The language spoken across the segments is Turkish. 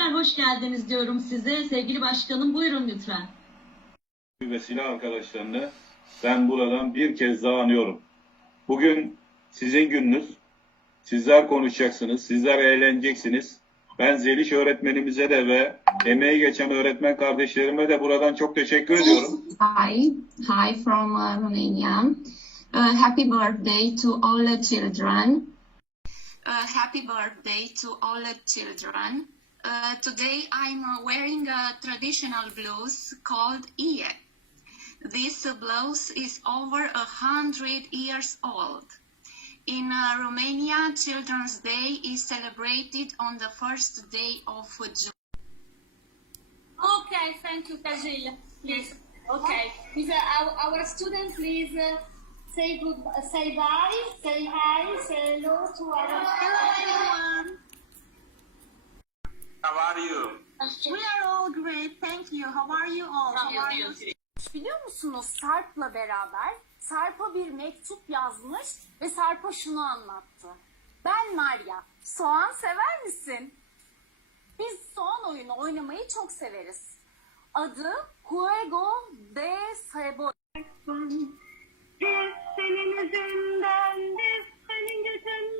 Hoş geldiniz diyorum size. Sevgili başkanım buyurun lütfen. ve silah arkadaşlarını ben buradan bir kez daha anıyorum. Bugün sizin gününüz. Sizler konuşacaksınız, sizler eğleneceksiniz. Ben Zeliş öğretmenimize de ve emeği geçen öğretmen kardeşlerime de buradan çok teşekkür ediyorum. Hi, hi from uh, Romania. Uh, happy birthday to all the children. Uh, happy birthday to all the children. Uh, today I'm uh, wearing a traditional blouse called Iye. This blouse is over a hundred years old. In uh, Romania, Children's Day is celebrated on the first day of June. Okay, thank you, Kajil. Please. Okay. Please, uh, our, our student, please uh, say good, say bye, say hi, say hello to our. Hello, everyone. How are you? We are all great. Thank you. How are you all? How are you? Biliyor musunuz Sarp'la beraber Sarp'a bir mektup yazmış ve Sarp'a şunu anlattı. Ben Maria, soğan sever misin? Biz soğan oyunu oynamayı çok severiz. Adı Juego de Cebo. Biz senin yüzünden, biz senin gözünden,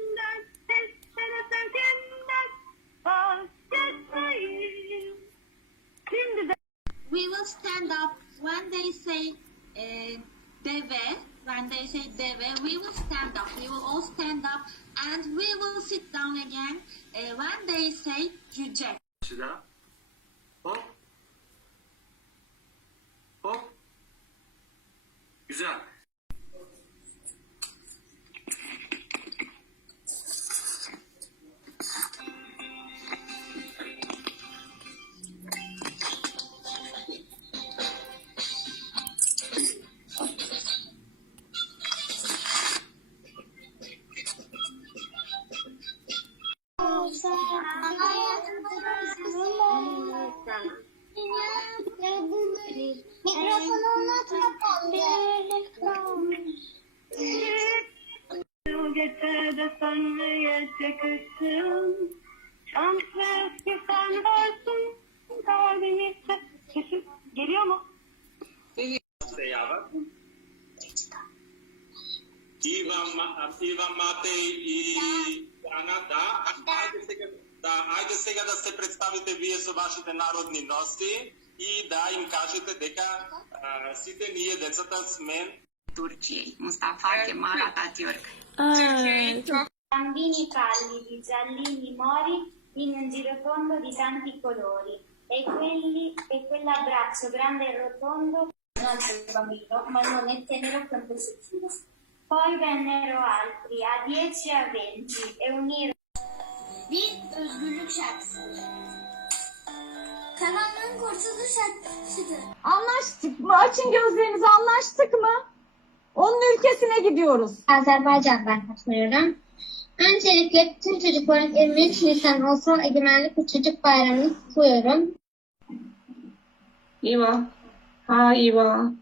say uh, deve. When they say deve, we will stand up. We will all stand up and we will sit down again uh, when they say cüce. Gece de senle çakışsın Şans Ivan, Ma- Ivan Matej i Ana, da. Ajde сега, да, ajde сега да се представите вие со вашите народни носи и да им кажете дека а, сите ние децата сме Turciei, Mustafa Kemal Atatürk. Bambini pallidi, giallini, mori in un girotondo di tanti colori e, quelli, e quell'abbraccio grande e rotondo non il bambino, ma non è tenero quanto sottile. Poi vennero altri, a 10 e a 20, e unirono bir özgürlük şarkısı. Karanlığın kurtuluş şarkısıdır. Anlaştık mı? Açın gözlerinizi anlaştık mı? Onun ülkesine gidiyoruz. Azerbaycan'dan katılıyorum. Öncelikle bütün çocukların 23 Nisan Ulusal Egemenlik ve Çocuk Bayramı'nı kutluyorum. Iva. Hi, Iva.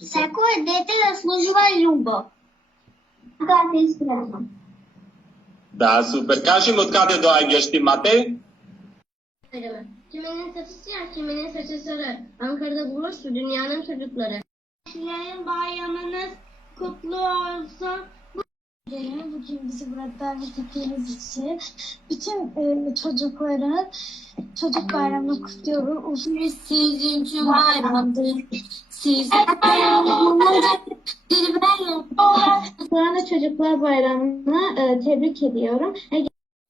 секое дете заслужува љубов. Да, ти исправам. Да, супер. Кажи од каде доаѓаш ти, Матеј? се saçısı ya, çimenin saçı sarı. Ankara'da buluştu се çocukları. Sizlerin bayramınız kutlu olsun. Bugün bizi burada davet ettiğiniz için bütün e, çocukların çocuk bayramını kutluyoruz. Sizin için bayramdır. Sizin Sonra Çocuklar Bayramı'nı e, tebrik ediyorum.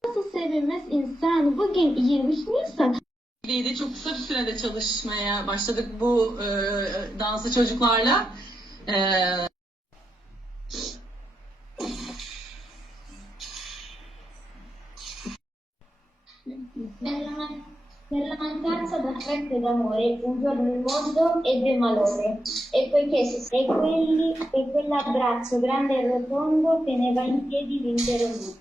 Nasıl sevimiz insan bugün 23 Nisan. de çok kısa bir sürede çalışmaya başladık bu e, danslı çocuklarla. E, Per la mancanza d'affetto e d'amore, un giorno il mondo ebbe malore, e poiché si e quelli e quell'abbraccio grande e rotondo teneva in piedi l'intero mondo.